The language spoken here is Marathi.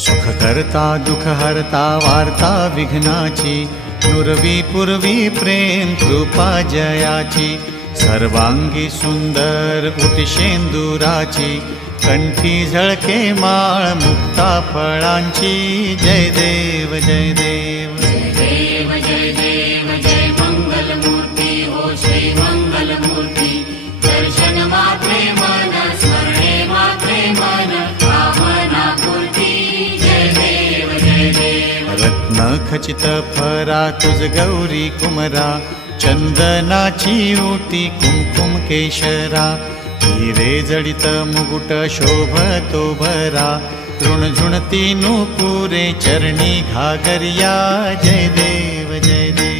सुख करता दुख हरता वार्ता विघ्नाची, नुरवी पुरवी प्रेम कृपा जयाची, सर्वांगी सुंदर उतिशेंदुराची, कंठी झळके माळ मुक्ता फळांची. जय देव जय देव जय देव जय देव जय मंगलमूर्ती हो श्री मंगलमूर्ती. दर्शन मात्रे मन स्मरणे मात्रे मन कामना पूर्ती. जय देव जय देव. रत्न खचित फरा तुझ गौरी कुमरा, चंदनाची ओटी कुमकुम केशरा, हिरे जडित मुकुट शोभतो भरा, तृणझुणती नूपुरे चरणी घागरिया. जय देव जय देव